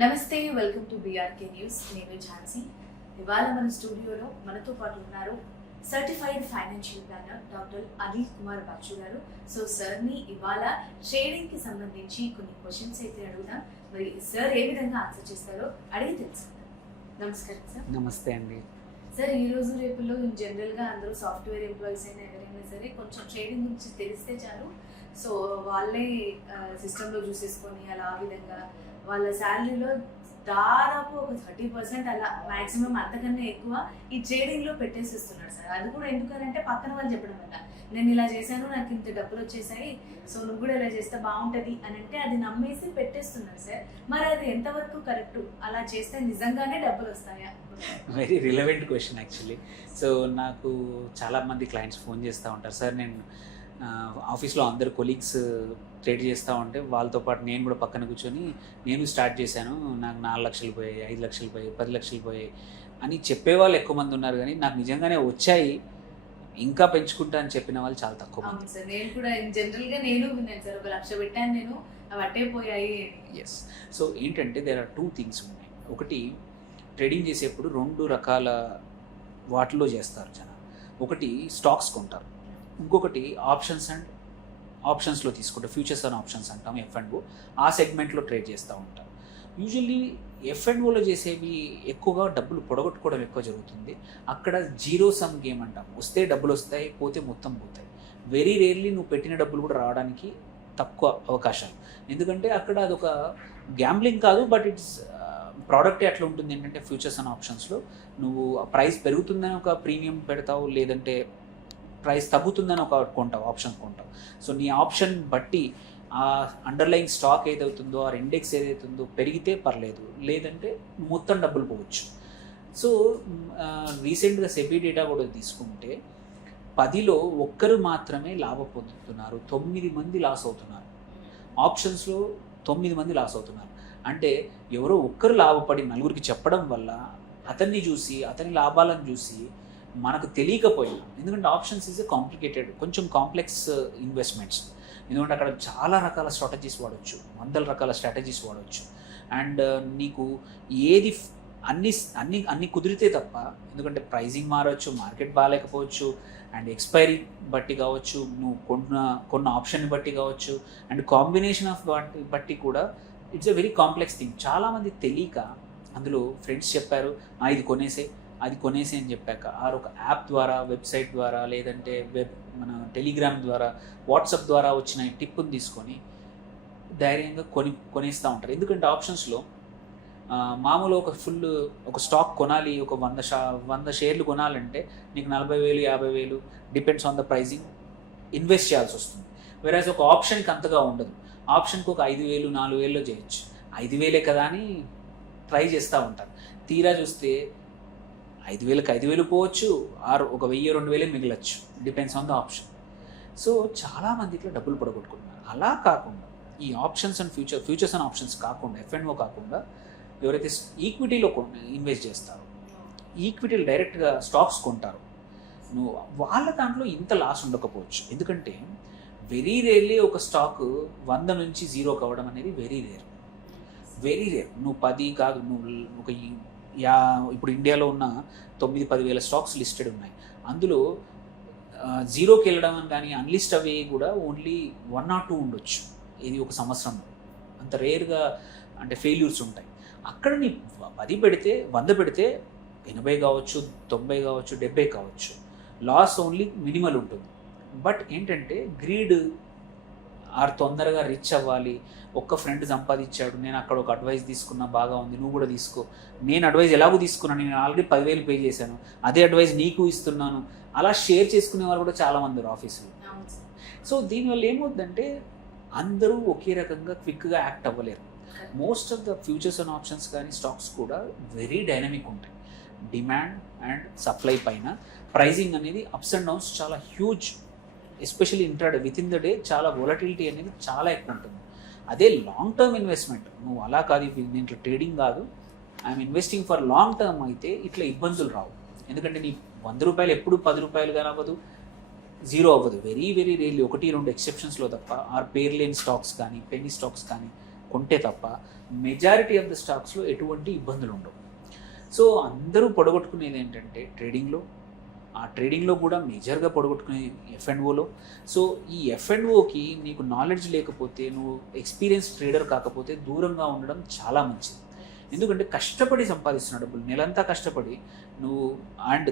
నమస్తే, welcome to BRK news. నేను ఝాన్సీ. ఇవాళ మన స్టూడియోలో మనతో పాటు ఉన్నారు certified financial planner doctor Anil Kumar Baksh గారు. సో సార్ని ఇవాళ ట్రేడింగ్ కి సంబంధించి కొన్ని క్వశ్చన్స్ అయితే అడుగుదాం. మరి సార్ ఏ విధంగా ఆన్సర్ చేస్తారో అడిగి తెలుసుకుందాం. నమస్కారం సార్. నమస్తే అండి. సార్, ఈ రోజు రేపుల్లో జనరల్గా అందరూ సాఫ్ట్వేర్ ఎంప్లాయీస్ అయినా ఎవరైనా సరే కొంచెం ట్రేడింగ్ గురించి తెలిస్తే చాలు, సో వాళ్ళే సిస్టంలో చూసేసుకొని అలా ఆ విధంగా వాళ్ళ శాలరీలో దాదాపు ఒక 30% అలా మాక్సిమం అంతకన్నా ఎక్కువ ఈ ట్రేడింగ్లో పెట్టేసిస్తున్నారు సార్. అది కూడా ఎందుకనంటే పక్కన వాళ్ళు చెప్పడం వల్ల, నేను ఇలా చేశాను, నాకు ఇంత డబ్బులు వచ్చేసాయి, సో నువ్వు కూడా ఇలా చేస్తే బాగుంటుంది అని అంటే అది నమ్మేసి పెట్టేస్తున్నారు సార్. మరి అది ఎంతవరకు కరెక్ట్? అలా చేస్తే నిజంగానే డబ్బులు వస్తాయా? Very relevant question actually. So నాకు చాలామంది క్లయింట్స్ ఫోన్ చేస్తూ ఉంటారు, సార్ నేను ఆఫీస్లో అందరు కొలీగ్స్ ట్రేడ్ చేస్తూ ఉంటే వాళ్ళతో పాటు నేను కూడా పక్కన కూర్చొని నేను స్టార్ట్ చేశాను, నాకు 4 లక్షలు పోయాయి, 5 లక్షలు పోయాయి, 10 లక్షలు పోయాయి అని చెప్పేవాళ్ళు ఎక్కువ మంది ఉన్నారు. కానీ నాకు నిజంగానే వచ్చాయి, ఇంకా పెంచుకుంటా అని చెప్పిన వాళ్ళు చాలా తక్కువ మంది. సార్ నేను కూడా జనరల్గా నేను విన్నాను సార్, 1 లక్ష పెట్టాను నేను, అవి అట్టే పోయాయి. ఎస్. సో ఏంటంటే దేర్ ఆర్ 2 థింగ్స్ ఉన్నాయి. ఒకటి, ట్రేడింగ్ చేసేప్పుడు 2 రకాల వాటిలో చేస్తారు జనం. ఒకటి స్టాక్స్ కొంటారు, ఇంకొకటి ఆప్షన్స్లో తీసుకుంటారు. ఫ్యూచర్స్ అండ్ ఆప్షన్స్ అంటాం, F&O. ఆ సెగ్మెంట్లో ట్రేడ్ చేస్తూ ఉంటారు. యూజువల్లీ F&Oలో చేసేవి ఎక్కువగా డబ్బులు పొడగొట్టుకోవడం ఎక్కువ జరుగుతుంది. అక్కడ జీరో సమ్ గేమ్ అంటాం, వస్తే డబ్బులు వస్తాయి, పోతే మొత్తం పోతాయి. వెరీ రేర్లీ నువ్వు పెట్టిన డబ్బులు కూడా రావడానికి తక్కువ అవకాశాలు. ఎందుకంటే అక్కడ అదొక గ్యాంబ్లింగ్ కాదు, బట్ ఇట్స్ ప్రోడక్టే అట్లా ఉంటుంది. ఏంటంటే ఫ్యూచర్స్ అండ్ ఆప్షన్స్లో నువ్వు ప్రైస్ పెరుగుతుందని ఒక ప్రీమియం పెడతావు, లేదంటే ప్రైస్ తగ్గుతుందని ఒక కొంటావు, ఆప్షన్ కొంటావు. సో నీ ఆప్షన్ బట్టి ఆ అండర్లైన్ స్టాక్ ఏదవుతుందో, ఆ ఇండెక్స్ ఏదైతుందో పెరిగితే పర్లేదు, లేదంటే మొత్తం డబ్బులు పోవచ్చు. సో రీసెంట్గా సెబీ డేటా కూడా తీసుకుంటే 10లో 1 మాత్రమే లాభం పొందుతున్నారు, 9 మంది లాస్ అవుతున్నారు. ఆప్షన్స్లో 9 మంది లాస్ అవుతున్నారు. అంటే ఎవరో 1 లాభపడి 4కి చెప్పడం వల్ల అతన్ని చూసి, అతని లాభాలను చూసి మనకు తెలియకపోయినా, ఎందుకంటే ఆప్షన్స్ ఈజ్ ఎ కాంప్లికేటెడ్, కొంచెం కాంప్లెక్స్ ఇన్వెస్ట్మెంట్స్. ఎందుకంటే అక్కడ చాలా రకాల స్ట్రాటజీస్ వాడవచ్చు, 100 రకాల స్ట్రాటజీస్ వాడవచ్చు. అండ్ నీకు ఏది అన్ని కుదిరితే తప్ప, ఎందుకంటే ప్రైజింగ్ మారవచ్చు, మార్కెట్ బాగాలేకపోవచ్చు, అండ్ ఎక్స్పైరీ బట్టి కావచ్చు, నువ్వు కొన్న ఆప్షన్ బట్టి కావచ్చు, అండ్ కాంబినేషన్ ఆఫ్ వాటి బట్టి కూడా it's a very complex thing. చాలామంది తెలియక అందులో ఫ్రెండ్స్ చెప్పారు, ఇది కొనేసే, అది కొనేసి అని చెప్పాక ఒక యాప్ ద్వారా, వెబ్సైట్ ద్వారా, లేదంటే మన టెలిగ్రామ్ ద్వారా, వాట్సాప్ ద్వారా వచ్చిన టిప్పుని తీసుకొని ధైర్యంగా కొనేస్తూ ఉంటారు. ఎందుకంటే ఆప్షన్స్లో మామూలు ఒక స్టాక్ కొనాలి, ఒక 100 షేర్లు కొనాలంటే నీకు 40,000, 50,000 depends on the pricing invest చేయాల్సి వస్తుంది. వేరేస్ ఒక ఆప్షన్కి అంతగా ఉండదు. ఆప్షన్కి ఒక 5,000, 4,000లో చేయొచ్చు. 5,000 కదా అని ట్రై చేస్తూ ఉంటారు. తీరా చూస్తే 5,000కి 5,000 పోవచ్చు, ఒక 1,000, 2,000 మిగలచ్చు, depends on the option. So చాలామంది ఇట్లా డబ్బులు పడగొట్టుకుంటున్నారు. అలా కాకుండా ఈ options and futures and options కాకుండా, F&O కాకుండా ఎవరైతే ఈక్విటీలో ఇన్వెస్ట్ చేస్తారో, ఈక్విటీలు డైరెక్ట్గా స్టాక్స్ కొంటారు, వాళ్ళ దాంట్లో ఇంత లాస్ ఉండకపోవచ్చు. ఎందుకంటే వెరీ రేర్లీ ఒక స్టాక్ 100 నుంచి 0 కావడం అనేది వెరీ రేర్. నువ్వు 10 కాదు, నువ్వు ఇప్పుడు ఇండియాలో ఉన్న 9-10 వేల స్టాక్స్ లిస్టెడ్ ఉన్నాయి. అందులో 0కి వెళ్ళడం కానీ అన్లిస్ట్ అవి కూడా ఓన్లీ 1 or 2 ఉండొచ్చు. ఇది ఒక సంవత్సరంలో అంత రేర్గా, అంటే ఫెయిల్యూర్స్ ఉంటాయి. అక్కడ నీ 10 పెడితే, 100 పెడితే 80 కావచ్చు, 90 కావచ్చు, 70 కావచ్చు, లాస్ ఓన్లీ మినిమల్ ఉంటుంది. బట్ ఏంటంటే గ్రీడ్, తొందరగా రిచ్ అవ్వాలి, ఒక్క ఫ్రెండ్ సంపాదించాడు, నేను అక్కడ ఒక అడ్వైస్ తీసుకున్నా, బాగా ఉంది, నువ్వు కూడా తీసుకో, నేను అడ్వైస్ ఎలాగో తీసుకున్నాను, నేను ఆల్రెడీ 10,000 పే చేశాను, అదే అడ్వైస్ నీకు ఇస్తున్నాను, అలా షేర్ చేసుకునే వాళ్ళు కూడా చాలామంది ఉన్నారు ఆఫీసులో. సో దీనివల్ల ఏమవుతుందంటే అందరూ ఒకే రకంగా క్విక్గా యాక్ట్ అవ్వలేరు. Most of the futures and options కానీ స్టాక్స్ కూడా వెరీ డైనమిక్ ఉంటాయి. డిమాండ్ అండ్ సప్లై పైన ప్రైజింగ్ అనేది అప్స్ అండ్ డౌన్స్ చాలా huge, especially intraday, within the day చాలా వోలటిలిటీ అనేది చాలా ఎక్కువ ఉంటుంది. అదే లాంగ్ టర్మ్ ఇన్వెస్ట్మెంట్, నువ్వు అలా కాదు, దీంట్లో ట్రేడింగ్ కాదు, I'm investing for long term అయితే ఇట్లా ఇబ్బందులు రావు. ఎందుకంటే నీ 100 రూపాయలు ఎప్పుడు 10 రూపాయలు కానీ అవ్వదు, 0 అవ్వదు. వెరీ రేర్లీ 1-2 ఎక్సెప్షన్స్లో తప్ప, పేరు లేని స్టాక్స్ కానీ, పెన్నీ స్టాక్స్ కానీ కొంటే తప్ప మెజారిటీ ఆఫ్ ద స్టాక్స్లో ఎటువంటి ఇబ్బందులు ఉండవు. సో అందరూ పొడగొట్టుకునేది ఏంటంటే ట్రేడింగ్లో, ఆ ట్రేడింగ్లో కూడా మేజర్గా పొడగొట్టుకునేది F&Oలో. సో ఈ F&Oకి నీకు నాలెడ్జ్ లేకపోతే, నువ్వు ఎక్స్పీరియన్స్ ట్రేడర్ కాకపోతే దూరంగా ఉండడం చాలా మంచిది. ఎందుకంటే కష్టపడి సంపాదిస్తున్న డబ్బులు, నెలంతా కష్టపడి నువ్వు అండ్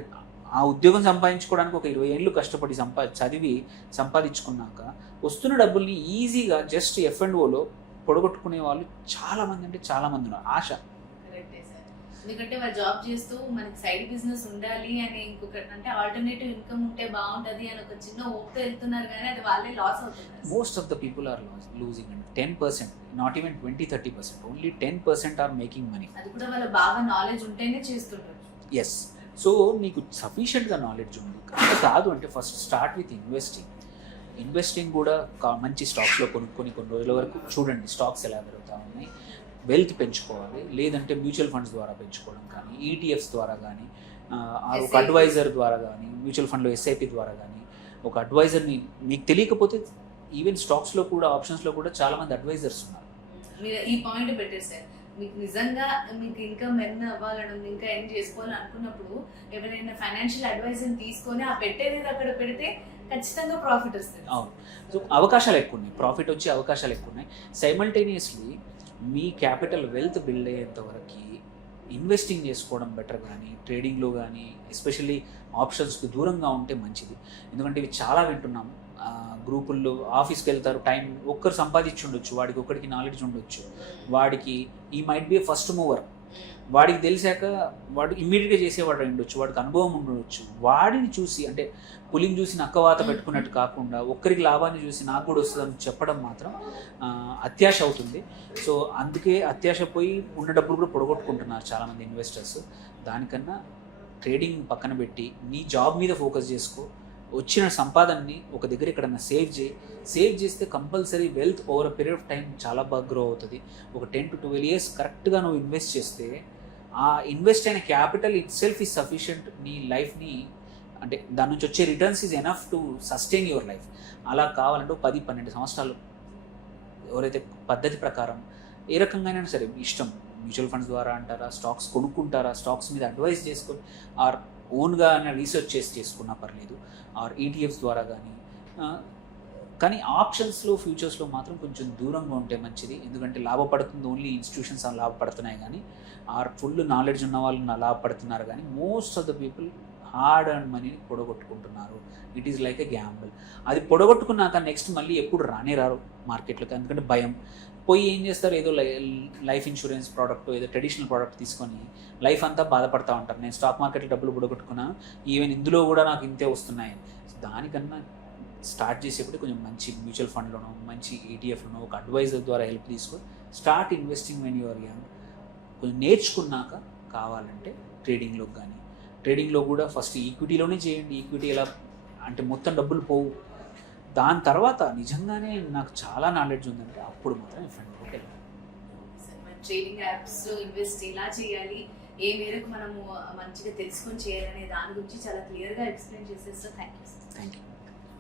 ఆ ఉద్యోగం సంపాదించుకోవడానికి ఒక 20 ఏళ్ళు కష్టపడి చదివి సంపాదించుకున్నాక వస్తున్న డబ్బుల్ని ఈజీగా జస్ట్ F&Oలో పొడగొట్టుకునే వాళ్ళు చాలామంది, అంటే చాలామంది ఉన్నారు. ఆశ కరెక్టే సార్. ఎందుకంటే వాళ్ళు జాబ్ చేస్తూ మనకి సైడ్ బిజినెస్ ఉండాలి అని ఇంకొకటి అంటే ఆల్టర్నేటివ్ ఇన్కమ్ ఉంటే బాగుంటుంది అని ఒక చిన్న హోప్తో వెళ్తున్నారు, కానీ అది వాళ్ళే లాస్ అవుతున్నారు. Most of the people are losing and 10%, not even 20-30%, only 10% are making money. అది కూడా వాళ్ళు బాగా నాలెడ్జ్ ఉంటేనే చేస్తుంటారు. ఎస్. సో నీకు సఫిషియెంట్గా నాలెడ్జ్ ఉంది అంత కాదు అంటే ఫస్ట్ స్టార్ట్ విత్ ఇన్వెస్టింగ్ కూడా మంచి స్టాక్స్లో కొనుక్కొని కొన్ని రోజుల వరకు చూడండి స్టాక్స్ ఎలా పెరుగుతూ ఉన్నాయి, వెల్త్ పెంచుకోవాలి. లేదంటే మ్యూచువల్ ఫండ్స్ ద్వారా పెంచుకోవడం కానీ, ETFs ద్వారా కానీ, ఒక అడ్వైజర్ ద్వారా కానీ, మ్యూచువల్ ఫండ్లో SIP ద్వారా కానీ ఒక అడ్వైజర్ని, మీకు తెలియకపోతే ఈవెన్ స్టాక్స్లో కూడా ఆప్షన్స్లో కూడా చాలామంది అడ్వైజర్స్ ఉన్నారు. మీరు ఈ పాయింట్ పెట్టారు సార్. మీకు నిజంగా మీకు ఇన్కమ్ ఎర్న్ అవ్వాలని ఇంకా ఎర్న్ చేసుకోవాలని అనుకున్నప్పుడు ఎవరైనా ఫైనాన్షియల్ అడ్వైజర్ని తీసుకొని ఆ పెట్టేది అక్కడ పెడితే ఖచ్చితంగా ప్రాఫిట్ వస్తుంది. అవును. సో అవకాశాలు ఎక్కువ ఉన్నాయి, ప్రాఫిట్ వచ్చే అవకాశాలు ఎక్కువ ఉన్నాయి. సైమల్టేనియస్లీ మీ క్యాపిటల్ వెల్త్ బిల్డ్ అయ్యేంత వరకు ఇన్వెస్టింగ్ చేసుకోవడం బెటర్, కానీ ట్రేడింగ్లో కానీ ఎస్పెషల్లీ ఆప్షన్స్కి దూరంగా ఉంటే మంచిది. ఎందుకంటే ఇవి చాలా వింటున్నాము, గ్రూపుల్లో ఆఫీస్కి వెళ్తారు, టైం ఒక్కరు సంపాదించి ఉండొచ్చు, వాడికి ఒక్కడికి నాలెడ్జ్ ఉండొచ్చు, వాడికి he might be first mover, వాడికి తెలిసాక వాడు ఇమ్మీడియట్గా చేసేవాడు ఉండొచ్చు, వాడికి అనుభవం ఉండొచ్చు. వాడిని చూసి అంటే పులిని చూసి నక్కవాత పెట్టుకున్నట్టు కాకుండా ఒక్కరికి లాభాన్ని చూసి నాకు కూడా వస్తుందని చెప్పడం మాత్రం అత్యాశ అవుతుంది. సో అందుకే అత్యాశ పోయి ఉన్న డబ్బులు కూడా పొడగొట్టుకుంటున్నారు చాలామంది ఇన్వెస్టర్స్. దానికన్నా ట్రేడింగ్ పక్కన పెట్టి నీ జాబ్ మీద ఫోకస్ చేసుకో, వచ్చిన సంపాదనని ఒక దగ్గర ఎక్కడన్నా సేవ్ చేస్తే compulsory wealth over a period of time చాలా బాగా గ్రో అవుతుంది. ఒక 10 to 12 years కరెక్ట్గా నువ్వు ఇన్వెస్ట్ చేస్తే ఆ ఇన్వెస్ట్ అయిన capital it self is sufficient నీ లైఫ్ని, అంటే దాని నుంచి వచ్చే returns is enough to sustain your life. అలా కావాలంటే 10-12 సంవత్సరాలు ఎవరైతే పద్ధతి ప్రకారం ఏ రకంగానైనా సరే ఇష్టం, మ్యూచువల్ ఫండ్స్ ద్వారా అంటారా, స్టాక్స్ కొనుక్కుంటారా, స్టాక్స్ మీద అడ్వైస్ చేసుకొని ఆర్ ఓన్గా రీసెర్చ్ చేసి చేసుకున్నా పర్లేదు, ఆర్ ETFs ద్వారా కానీ ఆప్షన్స్లో ఫ్యూచర్స్లో మాత్రం కొంచెం దూరంగా ఉంటే మంచిది. ఎందుకంటే లాభపడుతుంది ఓన్లీ ఇన్స్టిట్యూషన్స్ లాభపడుతున్నాయి, కానీ ఆర్ ఫుల్ నాలెడ్జ్ ఉన్న వాళ్ళు లాభపడుతున్నారు, కానీ most of the people hard and మనీని పొడగొట్టుకుంటున్నారు. It is like a gamble. అది పొడగొట్టుకున్నాక నెక్స్ట్ మళ్ళీ ఎప్పుడు రారు మార్కెట్లోకి, ఎందుకంటే భయం. పోయి ఏం చేస్తారు, ఏదో లైఫ్ ఇన్సూరెన్స్ ప్రోడక్ట్, ఏదో ట్రెడిషనల్ ప్రోడక్ట్ తీసుకొని లైఫ్ అంతా బాధపడతా ఉంటారు. నేను స్టాక్ మార్కెట్లో డబ్బులు పొడగొట్టుకున్నా, ఈవెన్ ఇందులో కూడా నాకు ఇంతే వస్తున్నాయి. దానికన్నా స్టార్ట్ చేసేప్పుడు కొంచెం మంచి మ్యూచువల్ ఫండ్లోనో మంచి ETFలోనో ఒక అడ్వైజర్ ద్వారా హెల్ప్ తీసుకొని start investing when you're young. కొంచెం నేర్చుకున్నాక కావాలంటే ట్రేడింగ్లో కూడా ఫస్ట్ ఈక్విటీలోనే చేయండి. ఈక్విటీ ఎలా అంటే మొత్తం డబ్బులు పోవు, దాని తర్వాత నిజంగానే నాకు చాలా నాలెడ్జ్ ఉందంటే అప్పుడు మాత్రం F&Oకి వెళ్ళాలి. ట్రేడింగ్ యాప్స్లో ఇన్వెస్ట్ ఎలా చేయాలి, ఏ మేరకు మనము మంచిగా తెలుసుకొని చేయాలనే దాని గురించి చాలా క్లియర్గా ఎక్స్ప్లెయిన్ చేసేస్తాం. Thank you.